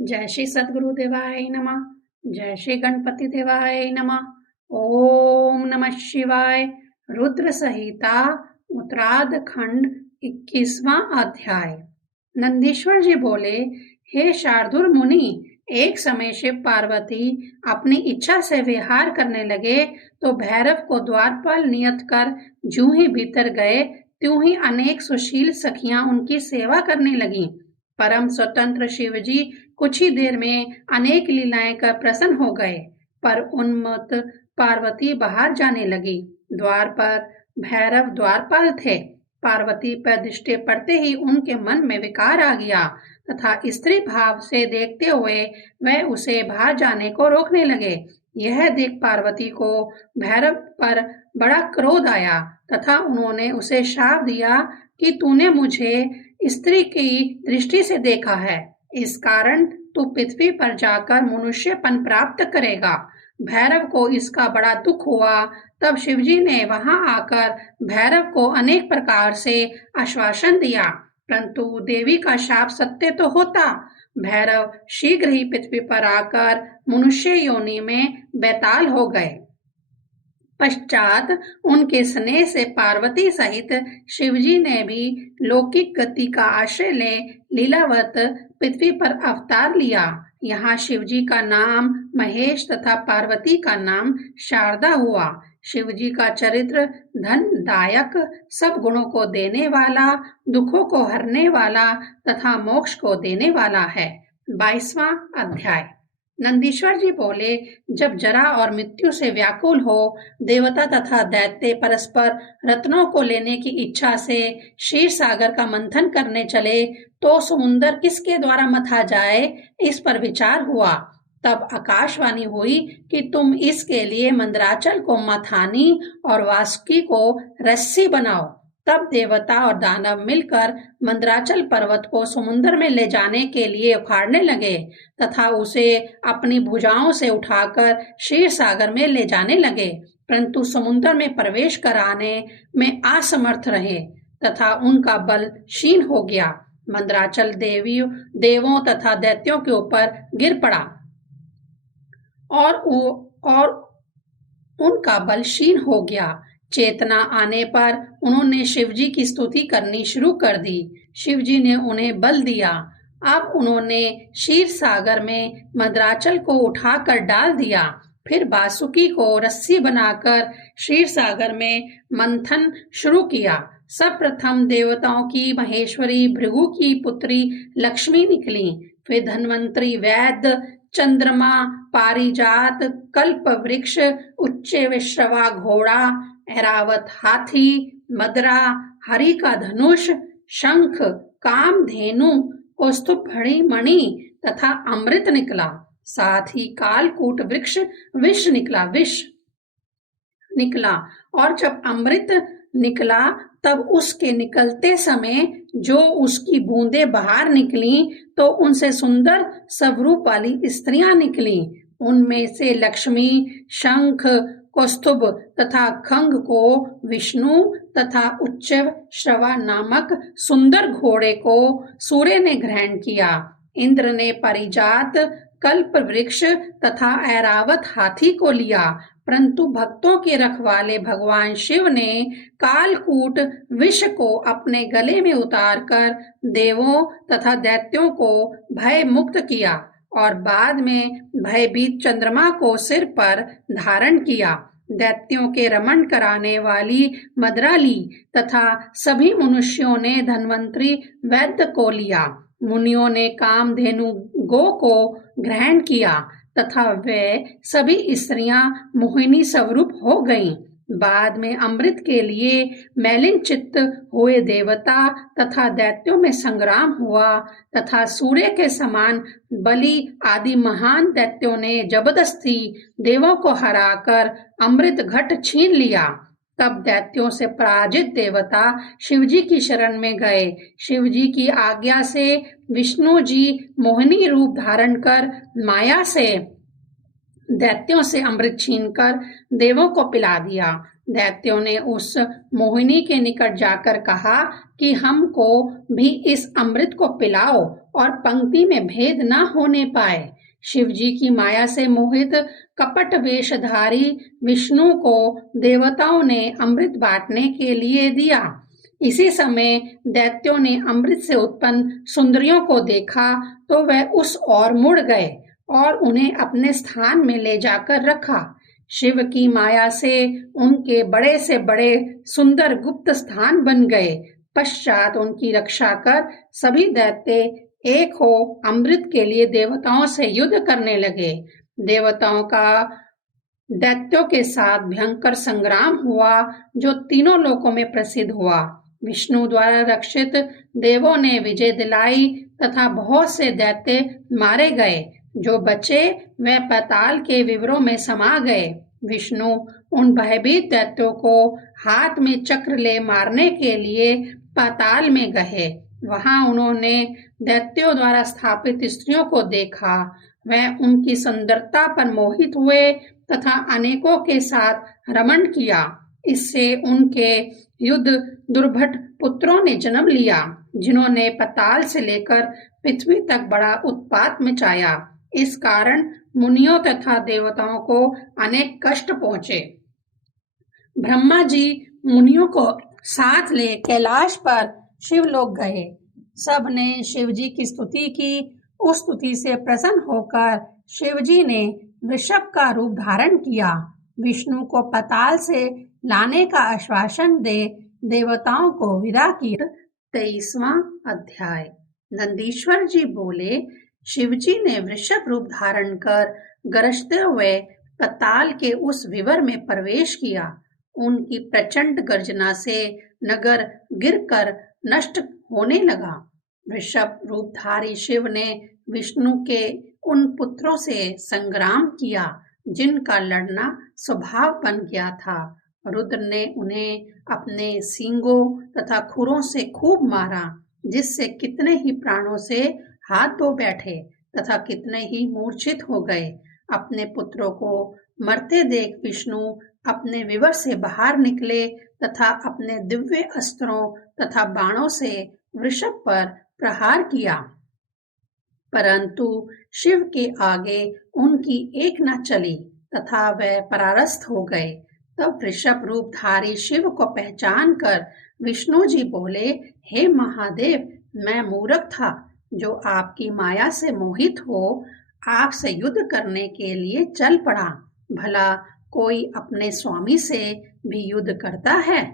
जय श्री सद्गुरु देवाय नमः। जय श्री गणपति देवाय नमः। ओम नमः शिवाय। रुद्र संहिता उत्तरार्ध खंड 21वां अध्याय। नंदीश्वर जी बोले, हे शार्दुल मुनि, एक समय शिव पार्वती अपनी इच्छा से विहार करने लगे तो भैरव को द्वारपाल नियत कर जूं ही भीतर गए त्यों ही अनेक सुशील सखियां उनकी सेवा करने लगीं। परम स्वतंत्र शिवजी कुछ ही देर में अनेक लीलाएं कर प्रसन्न हो गए, पर उन्मत्त पार्वती बाहर जाने लगी। द्वार पर भैरव द्वारपाल थे। पार्वती पर दृष्टि पड़ते ही उनके मन में विकार आ गया तथा स्त्री भाव से देखते हुए वह उसे बाहर जाने को रोकने लगे। यह देख पार्वती को भैरव पर बड़ा क्रोध आया तथा उन्होंने उसे शाप दिया कि तूने मुझे स्त्री की दृष्टि से देखा है, इस कारण तू पृथ्वी पर जाकर मनुष्यपन प्राप्त करेगा। भैरव को इसका बड़ा दुख हुआ। तब शिवजी ने वहां आकर भैरव को अनेक प्रकार से आश्वासन दिया, परंतु देवी का शाप सत्य तो होता। भैरव शीघ्र ही पृथ्वी पर आकर मनुष्य योनि में बैताल हो गए। पश्चात उनके स्नेह से पार्वती सहित शिवजी ने भी लौकिक गति का आश्रय ले लीलावत पृथ्वी पर अवतार लिया। यहाँ शिवजी का नाम महेश तथा पार्वती का नाम शारदा हुआ। शिवजी का चरित्र धनदायक, सब गुणों को देने वाला, दुखों को हरने वाला तथा मोक्ष को देने वाला है। 22वां अध्याय। नंदीश्वर जी बोले, जब जरा और मृत्यु से व्याकुल हो देवता तथा दैत्य परस्पर रत्नों को लेने की इच्छा से क्षीर सागर का मंथन करने चले तो समुद्र किसके द्वारा मथा जाए, इस पर विचार हुआ। तब आकाशवाणी हुई कि तुम इसके लिए मंदराचल को मथानी और वासुकी को रस्सी बनाओ। तब देवता और दानव मिलकर मंदराचल पर्वत को समुद्र में ले जाने के लिए उखाड़ने लगे तथा उसे अपनी भुजाओं से उठाकर क्षीर सागर में ले जाने लगे, परंतु समुद्र में प्रवेश कराने में असमर्थ रहे तथा उनका बल क्षीण हो गया। मंदराचल देवों तथा दैत्यों के ऊपर गिर पड़ा और उनका बल क्षीण हो गया। चेतना आने पर उन्होंने शिवजी की स्तुति करनी शुरू कर दी। शिवजी ने उन्हें बल दिया। अब उन्होंने क्षीर सागर में मंदराचल को उठाकर डाल दिया, फिर वासुकी को रस्सी बनाकर क्षीर सागर में मंथन शुरू किया। सर्वप्रथम देवताओं की महेश्वरी भृगु की पुत्री लक्ष्मी निकली, फिर धन्वंतरी वैद्य, चंद्रमा, पारिजात, कल्प वृक्ष, उच्च विश्रवा घोड़ा, ऐरावत हाथी, मदरा, हरि का धनुष, शंख, कामधेनु, कौस्तुभमणि मणि तथा अमृत निकला। साथ ही कालकूट वृक्ष विष निकला और जब अमृत निकला तब उसके निकलते समय जो उसकी बूंदें बाहर निकली तो उनसे सुंदर स्वरूप वाली स्त्रियां निकली। उनमें से लक्ष्मी, शंख, कौस्तुभ तथा खंग को विष्णु तथा उच्चव श्रवा नामक सुंदर घोड़े को सूर्य ने ग्रहण किया। इंद्र ने परिजात, कल्प वृक्ष तथा ऐरावत हाथी को लिया, परंतु भक्तों के रखवाले भगवान शिव ने कालकूट विष को अपने गले में उतारकर देवों तथा दैत्यों को भय मुक्त किया और बाद में भयभीत चंद्रमा को सिर पर धारण किया। दैत्यों के रमण कराने वाली मदरा ली तथा सभी मनुष्यों ने धन्वंतरी वैद्य को लिया। मुनियों ने कामधेनु गो को ग्रहण किया तथा वे सभी स्त्रियां मोहिनी स्वरूप हो गईं। बाद में अमृत के लिए मैलिन चित्त हुए देवता तथा दैत्यों में संग्राम हुआ तथा सूर्य के समान बलि आदि महान दैत्यों ने जबरदस्ती देवों को हराकर अमृत घट छीन लिया। तब दैत्यों से पराजित देवता शिवजी की शरण में गए। शिवजी की आज्ञा से विष्णु जी मोहिनी रूप धारण कर माया से दैत्यों से अमृत छीनकर देवों को पिला दिया। दैत्यों ने उस मोहिनी के निकट जाकर कहा कि हमको भी इस अमृत को पिलाओ और पंक्ति में भेद न होने पाए। शिवजी की माया से मोहित कपट वेशधारी विष्णु को देवताओं ने अमृत बांटने के लिए दिया। इसी समय दैत्यों ने अमृत से उत्पन्न सुंदरियों को देखा तो वह उस ओर मुड़ गए और उन्हें अपने स्थान में ले जाकर रखा। शिव की माया से उनके बड़े से बड़े सुंदर गुप्त स्थान बन गए। पश्चात उनकी रक्षा कर सभी दैत्य एक हो अमृत के लिए देवताओं से युद्ध करने लगे। देवताओं का दैत्यों के साथ भयंकर संग्राम हुआ जो तीनों लोकों में प्रसिद्ध हुआ। विष्णु द्वारा रक्षित देवों ने विजय दिलाई तथा बहुत से दैत्य मारे गए। जो बचे वे पाताल के विवरों में समा गए। विष्णु उन भयभीत दैत्यों को हाथ में चक्र ले मारने के लिए पाताल में गए। वहां उन्होंने दैत्यों द्वारा स्थापित स्त्रियों को देखा। वह उनकी सुंदरता पर मोहित हुए तथा अनेकों के साथ रमण किया। इससे उनके युद्ध दुर्भट पुत्रों ने जन्म लिया, जिन्होंने पाताल से लेकर पृथ्वी तक बड़ा उत्पात मचाया। इस कारण मुनियों तथा देवताओं को अनेक कष्ट पहुंचे। ब्रह्मा जी मुनियों को साथ ले कैलाश पर शिवलोक गए। सब ने शिव जी की स्तुति की। उस स्तुति से प्रसन्न होकर शिवजी ने वृषभ का रूप धारण किया। विष्णु को पाताल से लाने का आश्वासन दे देवताओं को विदा किया। 23वां अध्याय। नंदीश्वर जी बोले, शिवजी ने वृषभ रूप धारण कर गरजते हुए पाताल के उस विवर में प्रवेश किया। उनकी प्रचंड गर्जना से नगर गिरकर नष्ट होने लगा। वृषभ रूपधारी शिव ने विष्णु के उन पुत्रों से संग्राम किया जिनका लड़ना स्वभाव बन गया था। रुद्र ने उन्हें अपने सींगों तथा खुरों से खूब मारा, जिससे कितने ही प्राणों से हाथ धो बैठे तथा कितने ही मूर्छित हो गए। अपने पुत्रों को मरते देख विष्णु अपने विवर से बाहर निकले तथा अपने दिव्य अस्त्रों तथा बाणों से वृषभ पर प्रहार किया, परंतु शिव के आगे उनकी एक न चली तथा वह परास्त हो गए। तब वृषभ रूपधारी शिव को पहचान कर विष्णु जी बोले, हे महादेव, मैं मूर्ख था जो आपकी माया से मोहित हो आपसे युद्ध करने के लिए चल पड़ा। भला कोई अपने स्वामी से भी युद्ध करता है?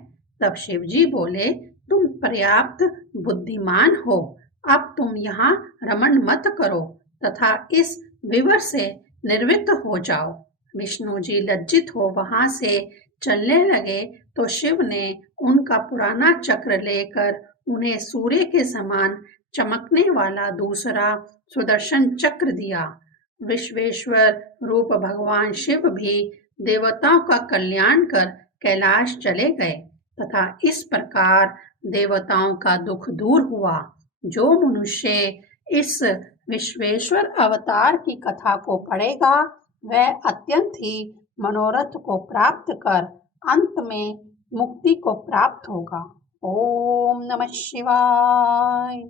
तब शिवजी बोले, तुम पर्याप्त बुद्धिमान हो, अब तुम यहाँ रमण मत करो तथा इस विवर से निर्वृत्त हो जाओ। विष्णु जी लज्जित हो वहां से चलने लगे तो शिव ने उनका पुराना चक्र लेकर उन्हें सूर्य के समान चमकने वाला दूसरा सुदर्शन चक्र दिया। विश्वेश्वर रूप भगवान शिव भी देवताओं का कल्याण कर कैलाश चले गए तथा इस प्रकार देवताओं का दुख दूर हुआ। जो मनुष्य इस विश्वेश्वर अवतार की कथा को पढ़ेगा वह अत्यंत ही मनोरथ को प्राप्त कर अंत में मुक्ति को प्राप्त होगा। ओम नमः शिवाय।